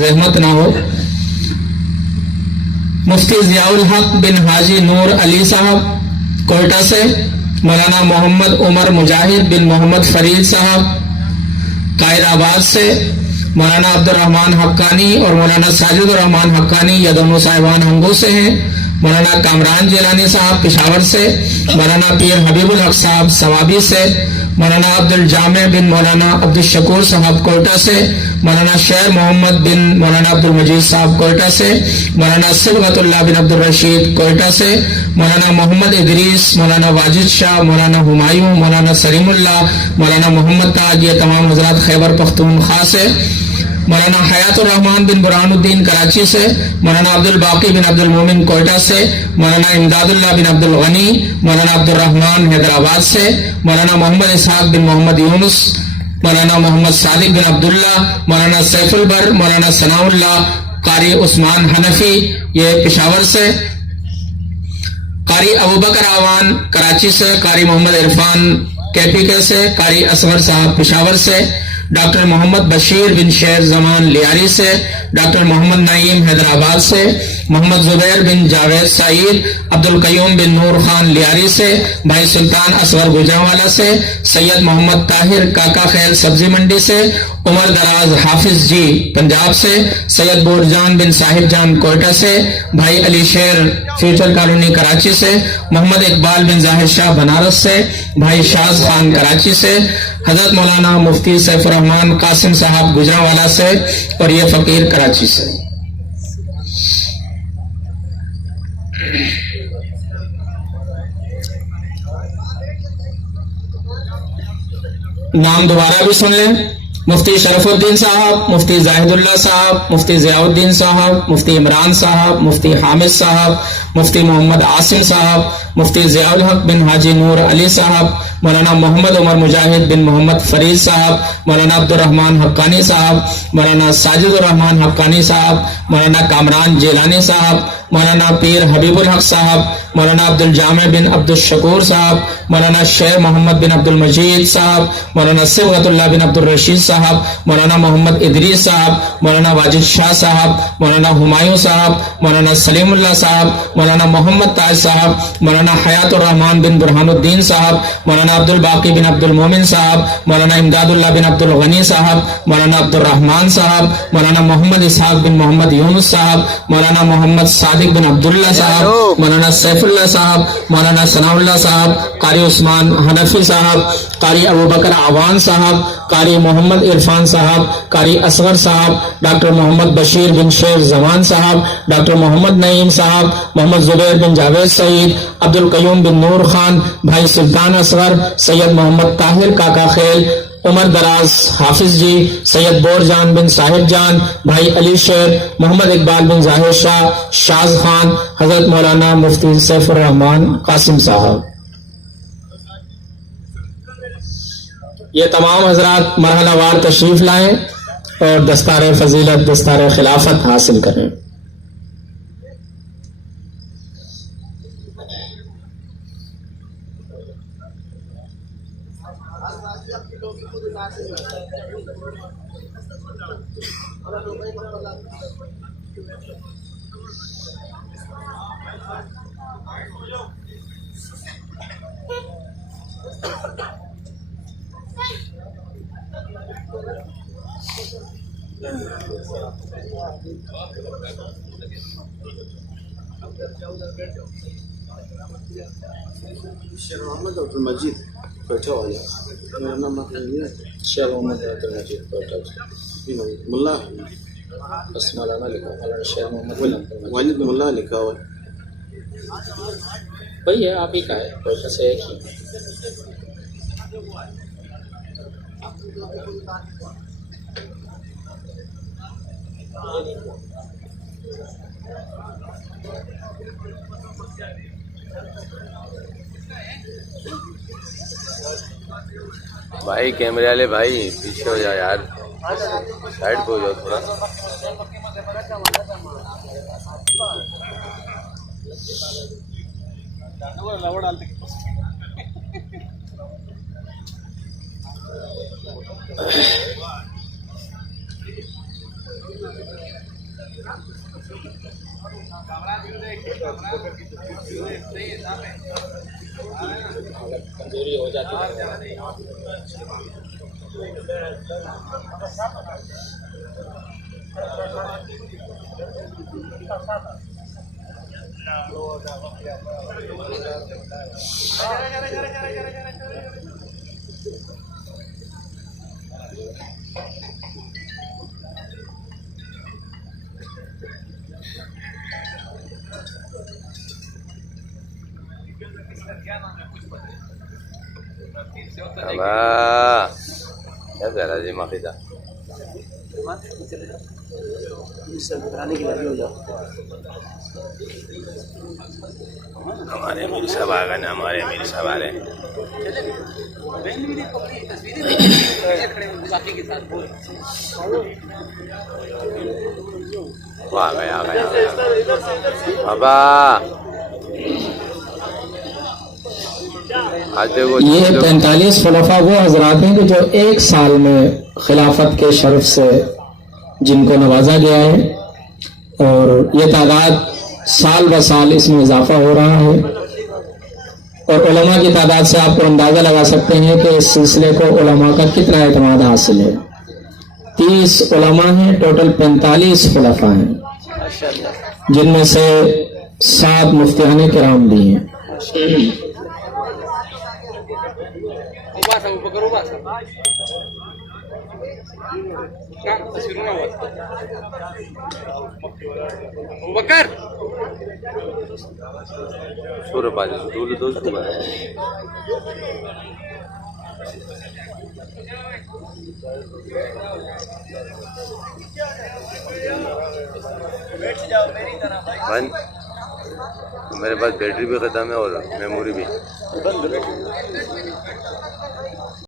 زحمت نہ ہو. مفتی ضیاء الحق بن حاجی نور علی صاحب کوئٹہ سے. مولانا محمد عمر مجاہد بن محمد فرید صاحب قائد آباد سے. مولانا عبد الرحمن حقانی اور مولانا ساجد الرحمن حقانی یہ دونوں صاحبان ہنگو سے ہیں. مولانا کامران جیلانی صاحب پشاور سے. مولانا پیر حبیب الحق صاحب ثوابی سے. مولانا عبد الجامع بن مولانا عبد الشکور صاحب کوئٹہ سے. مولانا شیر محمد بن مولانا عبد المجید صاحب کوئٹہ سے. مولانا صبغت اللہ بن عبد الرشید کوئٹہ سے. مولانا محمد ادریس، مولانا واجد شاہ، مولانا ہمایوں، مولانا سلیم اللہ، مولانا محمد تاج، یہ تمام حضرات خیبر پختونخوا سے. مولانا حیات الرحمان بن برہان الدین کراچی سے. مولانا عبد الباقی بن عبد المومن کوئٹہ سے. مولانا امداد اللہ بن عبد الغنی، مولانا عبد الرحمان حیدرآباد سے. مولانا محمد اسحاق بن محمد یونس، مولانا محمد صادق بن عبداللہ، مولانا سیف البر، مولانا ثناء اللہ، قاری عثمان حنفی یہ پشاور سے. قاری ابوبکر آوان کراچی سے. قاری محمد عرفان KPK سے. قاری اصغر صاحب پشاور سے. ڈاکٹر محمد بشیر بن شیر زمان لیاری سے. ڈاکٹر محمد نعیم حیدرآباد سے. محمد زبیر بن جاوید سعید، عبد القیوم بن نور خان لیاری سے. بھائی سلطان اصغر گجرانوالا سے. سید محمد طاہر کاکا خیل سبزی منڈی سے. عمر دراز حافظ جی پنجاب سے. سید بورجان بن صاحب جان کوئٹہ سے. بھائی علی شیر فیوچر کالونی کراچی سے. محمد اقبال بن ظاہر شاہ بنارس سے. بھائی شاز خان کراچی سے. حضرت مولانا مفتی سیف الرحمان قاسم صاحب گجرانوالا سے اور یہ فقیر کراچی سے. نام دوبارہ بھی سن لیں. مفتی شرف الدین صاحب، مفتی زاہد اللہ صاحب، مفتی ضیاء الدین صاحب، مفتی عمران صاحب، مفتی حامد صاحب، مفتی محمد عاصم صاحب، مفتی ضیاء الحق بن حاجی نور علی صاحب، مولانا محمد عمر مجاہد بن محمد فرید صاحب، مولانا عبد الرحمن حقانی صاحب، مولانا ساجد الرحمن حقانی صاحب، مولانا کامران جیلانی صاحب، مولانا پیر حبیب الحق صاحب، مولانا عبد الجامع بن عبد الشکور صاحب، مولانا شیر محمد بن عبد المجید صاحب، مولانا صبغت اللہ بن عبد الرشید صاحب، مولانا محمد ادریس صاحب، مولانا واجد شاہ صاحب، مولانا ہمایوں صاحب، مولانا سلیم اللہ صاحب، مولانا محمد تاج صاحب، مولانا حیات الرحمان بن برہان الدین صاحب، مولانا عبد الباقی بن عبد المومن صاحب، مولانا امداد اللہ بن عبد الغنی صاحب، مولانا عبد الرحمان صاحب، مولانا محمد اسحاق بن محمد یونس صاحب، مولانا محمد صادق بن عبداللہ صاحب، مولانا سیف اللہ صاحب، مولانا ثناء اللہ صاحب، قاری عثمان حنفی صاحب، قاری ابوبکر آوان صاحب، قاری محمد عرفان صاحب، قاری اصغر صاحب، ڈاکٹر محمد بشیر بن شیر زمان صاحب، ڈاکٹر محمد نعیم صاحب، محمد زبیر بن جاوید سعید، عبد القیوم بن نور خان، بھائی سلطان اصغر، سید محمد طاہر کاکا خیل، عمر دراز حافظ جی، سید بورجان بن صاحب جان، بھائی علی شیر، محمد اقبال بن ظاہر شاہ، شاز خان، حضرت مولانا مفتی سیف الرحمان قاسم صاحب. یہ تمام حضرات مرحلہ وار تشریف لائیں اور دستار فضیلت، دستار خلافت حاصل کریں. شیر محمد عبد المجید کوئٹہ والے، میرا نام شیر محمد عبد المجید کوئٹہ، ملا بس مولانا لکھا، مولانا شیر محمد والد ملا لکھا ہوا وہی ہے، آپ ہی کا ہے، کوئٹہ سے ایک ہی. بھائی کیمرے والے بھائی پیچھے ہو جاؤ یار، سائڈ پہ ہو جاؤ تھوڑا. کمزوری ہو جاتی ہے. کیا کہہ رہا جی مافیدہ ہمارے امیر صاحب آ گئے نا، ہمارے امیر صاحب آ رہے ہیں. آ گئے بابا. یہ 45 خلفاء وہ حضرات ہیں کہ جو ایک سال میں خلافت کے شرف سے جن کو نوازا گیا ہے، اور یہ تعداد سال بہ سال اس میں اضافہ ہو رہا ہے. اور علماء کی تعداد سے آپ کو اندازہ لگا سکتے ہیں کہ اس سلسلے کو علماء کا کتنا اعتماد حاصل ہے. 30 علماء ہیں، ٹوٹل 45 خلفاء ہیں، جن میں سے 7 مفتیان کرام بھی ہیں. سورہ بازی سے دول دوست کو بنا میرے پاس بیٹری بھی ختم ہے اور میموری بھی.